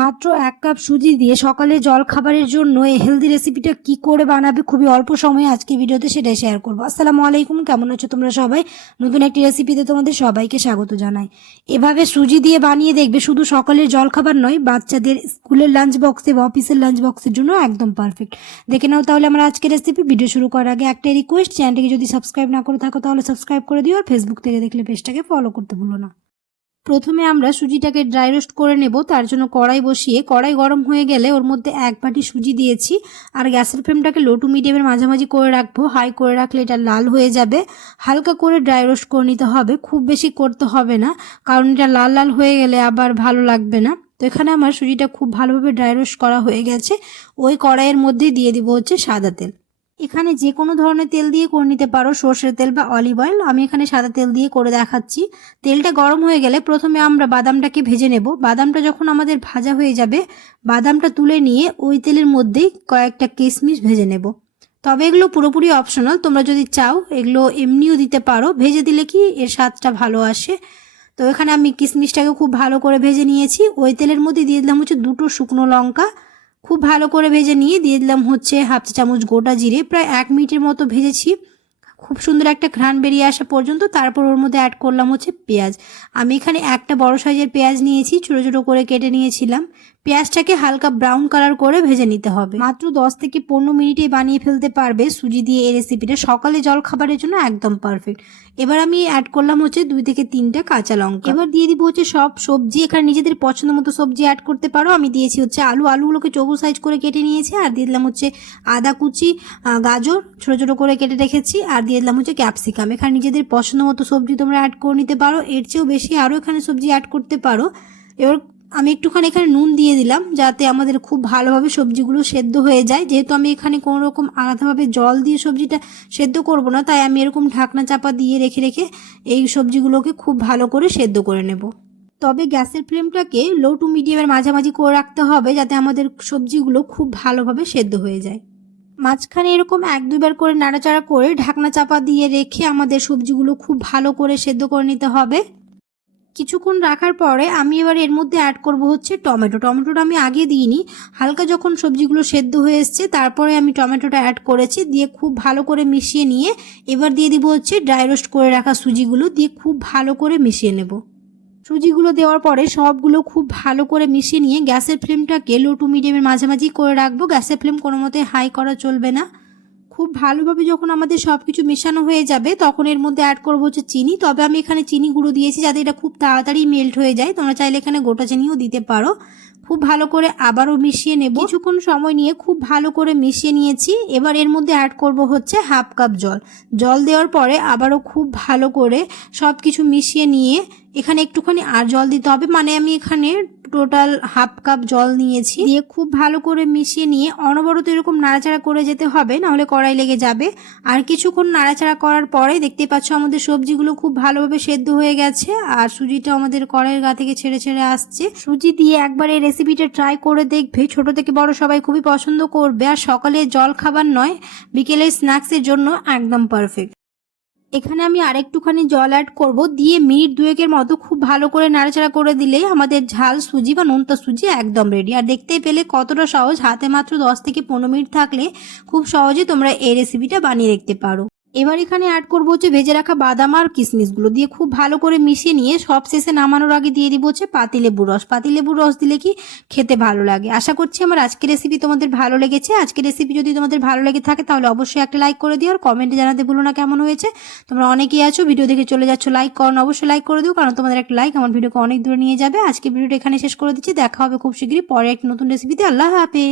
মাত্র এক কাপ সুজি দিয়ে সকালে জল খাবারের জন্য এই হেলদি রেসিপিটা কি করে বানাবে খুবই অল্প সময়ে আজকে ভিডিওতে সেটাই শেয়ার করব। আসসালামু আলাইকুম, কেমন আছো তোমরা সবাই? নতুন একটি রেসিপিতে তোমাদের সবাইকে স্বাগত জানাই। এভাবে সুজি দিয়ে বানিয়ে দেখবে শুধু সকালের জল খাবার নয়, বাচ্চাদের স্কুলের লাঞ্চ বক্সে বা অফিসের লাঞ্চ বক্সের জন্য একদম পারফেক্ট দেখে নাও তাহলে আমার আজকের রেসিপি ভিডিও শুরু করার আগে একটাই রিকোয়েস্ট চ্যানেলটিকে যদি সাবস্ক্রাইব না করে থাকো তাহলে সাবস্ক্রাইব করে দিও আর ফেসবুক থেকে দেখলে পেজটাকে ফলো করতে ভুলো না। প্রথমে আমরা সুজিটাকে ড্রাই রোস্ট করে নেব, তার জন্য কড়াই বসিয়ে, কড়াই গরম হয়ে গেলে ওর মধ্যে এক বাটি সুজি দিয়েছি, আর গ্যাসের ফ্লেমটাকে লো টু মিডিয়ামের মাঝামাঝি করে রাখব হাই করে রাখলে এটা লাল হয়ে যাবে, হালকা করে ড্রাই রোস্ট করে নিতে হবে, খুব বেশি করতে হবে না, কারণ এটা লাল লাল হয়ে গেলে আবার ভালো লাগবে না। তো এখানে আমার সুজিটা খুব ভালোভাবে ড্রাই রোস্ট করা হয়ে গেছে, ওই কড়াইয়ের মধ্যেই দিয়ে দিব হচ্ছে সাদা তেল। এখানে যে কোনো ধরনের তেল দিয়ে করে নিতে পারো, সর্ষের তেল বা অলিভ অয়েল আমি এখানে সাদা তেল দিয়ে করে দেখাচ্ছি। তেলটা গরম হয়ে গেলে প্রথমে আমরা বাদামটাকে ভেজে নেব। বাদামটা যখন আমাদের ভাজা হয়ে যাবে, বাদামটা তুলে নিয়ে ওই তেলের মধ্যেই কয়েকটা কিশমিশ ভেজে নেব। তবে এগুলো পুরোপুরি অপশনাল তোমরা যদি চাও, এগুলো এমনিও দিতে পারো। ভেজে দিলে কি এর স্বাদটা ভালো আসে। তো এখানে আমি কিশমিশটাকে খুব ভালো করে ভেজে নিয়েছি। ওই তেলের মধ্যে দিয়ে দিলাম হচ্ছে দুটো শুকনো লঙ্কা। খুব ভালো করে ভেজে নিয়ে দিয়ে দিলাম হচ্ছে হাফ চা চামচ গোটা জিরে, প্রায় এক মিনিটের মতো ভেজেছি। খুব সুন্দর একটা ঘ্রাণ বেরিয়ে আসা পর্যন্ত তারপর ওর মধ্যে অ্যাড করলাম হচ্ছে পেঁয়াজ। আমি এখানে একটা বড় সাইজের পেঁয়াজ নিয়েছি, ছোটো ছোটো করে কেটে নিয়েছিলাম। পেঁয়াজটাকে হালকা ব্রাউন কালার করে ভেজে নিতে হবে। মাত্র দশ থেকে পনেরো মিনিটে বানিয়ে ফেলতে পারবে সুজি দিয়ে এই রেসিপিটা সকালে জল খাবারের জন্য একদম পারফেক্ট এবার আমি অ্যাড করলাম হচ্ছে দুই থেকে তিনটা কাঁচা লঙ্কা। এবার দিয়ে দিব হচ্ছে সব সবজি। এখানে নিজেদের পছন্দ মতো সবজি অ্যাড করতে পারো। আমি দিয়েছি হচ্ছে আলু। আলুগুলোকে চৌকো সাইজ করে কেটে নিয়েছি। আর দিয়ে দিলাম হচ্ছে আদা, কুচি গাজর ছোটো ছোটো করে কেটে রেখেছি। আর দিয়ে দিলাম হচ্ছে ক্যাপসিকাম এখানে নিজেদের পছন্দ মতো সবজি তোমরা অ্যাড করে নিতে পারো। এর চেয়েও বেশি আরও এখানে সবজি অ্যাড করতে পারো। এবার আমি একটুখানি এখানে নুন দিয়ে দিলাম যাতে আমাদের খুব ভালোভাবে সবজিগুলো সেদ্ধ হয়ে যায়। যেহেতু আমি এখানে কোনো রকম আলাদাভাবে জল দিয়ে সবজিটা সেদ্ধ করব না, তাই আমি এরকম ঢাকনা চাপা দিয়ে রেখে রেখে এই সবজিগুলোকে খুব ভালো করে সেদ্ধ করে নেব। তবে গ্যাসের ফ্লেমটাকে লো টু মিডিয়ামের মাঝামাঝি করে রাখতে হবে যাতে আমাদের সবজিগুলো খুব ভালোভাবে সেদ্ধ হয়ে যায়। মাঝখানে এরকম এক দুবার করে নাড়াচাড়া করে ঢাকনা চাপা দিয়ে রেখে আমাদের সবজিগুলো খুব ভালো করে সেদ্ধ করে নিতে হবে। কিছুক্ষণ রাখার পরে আমি এবার এর মধ্যে অ্যাড করব হচ্ছে টমেটো। টমেটোটা আমি আগে দিইনি। হালকা যখন সবজিগুলো সেদ্ধ হয়ে এসছে, তারপরে আমি টমেটোটা অ্যাড করেছি, দিয়ে খুব ভালো করে মিশিয়ে নিয়ে এবার দিয়ে দিব হচ্ছে ড্রাই রোস্ট করে রাখা সুজিগুলো, দিয়ে খুব ভালো করে মিশিয়ে নেব। সুজিগুলো দেওয়ার পরে সবগুলো খুব ভালো করে মিশিয়ে নিয়ে গ্যাসের ফ্লেমটাকে লো টু মিডিয়ামের মাঝামাঝি করে রাখব। গ্যাসের ফ্লেম কোনো মতে হাই করা চলবে না। খুব ভালোভাবে যখন আমাদের সব কিছু মেশানো হয়ে যাবে, তখন এর মধ্যে অ্যাড করব হচ্ছে চিনি। তবে আমি এখানে চিনি গুঁড়ো দিয়েছি যাতে এটা খুব তাড়াতাড়ি মেল্ট হয়ে যায়। তোমরা চাইলে এখানে গোটা চিনিও দিতে পারো। খুব ভালো করে আবারও মিশিয়ে নেব। কিছুক্ষণ সময় নিয়ে খুব ভালো করে মিশিয়ে নিয়েছি। এবার এর মধ্যে অ্যাড করব হচ্ছে হাফ কাপ জল। জল দেওয়ার পরে আবারও খুব ভালো করে সব কিছু মিশিয়ে নিয়ে এখানে একটুখানি আর জল দিতে হবে। মানে আমি এখানে টোটাল হাফ কাপ জল নিয়েছি। দিয়ে খুব ভালো করে মিশিয়ে নিয়ে অনবরত এরকম নাড়াচাড়া করে যেতে হবে, নাহলে কড়াই লেগে যাবে। আর কিছুক্ষণ নাড়াচাড়া করার পরে দেখতে পাচ্ছ আমাদের সবজিগুলো খুব ভালোভাবে সেদ্ধ হয়ে গেছে, আর সুজিটা আমাদের কড়াইয়ের গা থেকে ছেড়ে ছেড়ে আসছে। সুজি দিয়ে একবার এই রেসিপিটা ট্রাই করে দেখবে। ছোট থেকে বড় সবাই খুবই পছন্দ করবে, আর সকালে জল খাবার নয় বিকেলের স্ন্যাক্সের জন্য একদম পারফেক্ট এখানে আমি আরেকটুখানি জল অ্যাড করব। দিয়ে মিনিট দুয়েকের মতো খুব ভালো করে নাড়াচাড়া করে দিলেই আমাদের ঝাল সুজি বা নোনতা সুজি একদম রেডি আর দেখতেই পেলে কতটা সহজ। হাতে মাত্র দশ থেকে পনেরো মিনিট থাকলে খুব সহজে তোমরা এই রেসিপিটা বানিয়ে দেখতে পারো। এবার এখানে অ্যাড করব হচ্ছে ভেজে রাখা বাদাম আর কিশমিশগুলো দিয়ে খুব ভালো করে মিশিয়ে নিয়ে সব শেষে নামানোর আগে দিয়ে দিব হচ্ছে পাতিলেবুর রস। পাতিলেবুর রস দিলে কি খেতে ভালো লাগে। আশা করছি আমার আজকের রেসিপি তোমাদের ভালো লেগেছে। আজকের রেসিপি যদি তোমাদের ভালো লেগে থাকে তাহলে অবশ্যই একটা লাইক করে দিও। আর কমেন্টে জানাতে ভুলো না কেমন হয়েছে। তোমরা অনেকেই আছো ভিডিও দেখে চলে যাচ্ছ লাইক করো অবশ্যই লাইক করে দিও। কারণ তোমাদের একটা লাইক আমার ভিডিওকে অনেক দূরে নিয়ে যাবে। আজকে ভিডিওটা এখানে শেষ করে দিচ্ছি। দেখা হবে খুব শীঘ্রই পরে একটা নতুন রেসিপিতে আল্লাহ হাফেজ।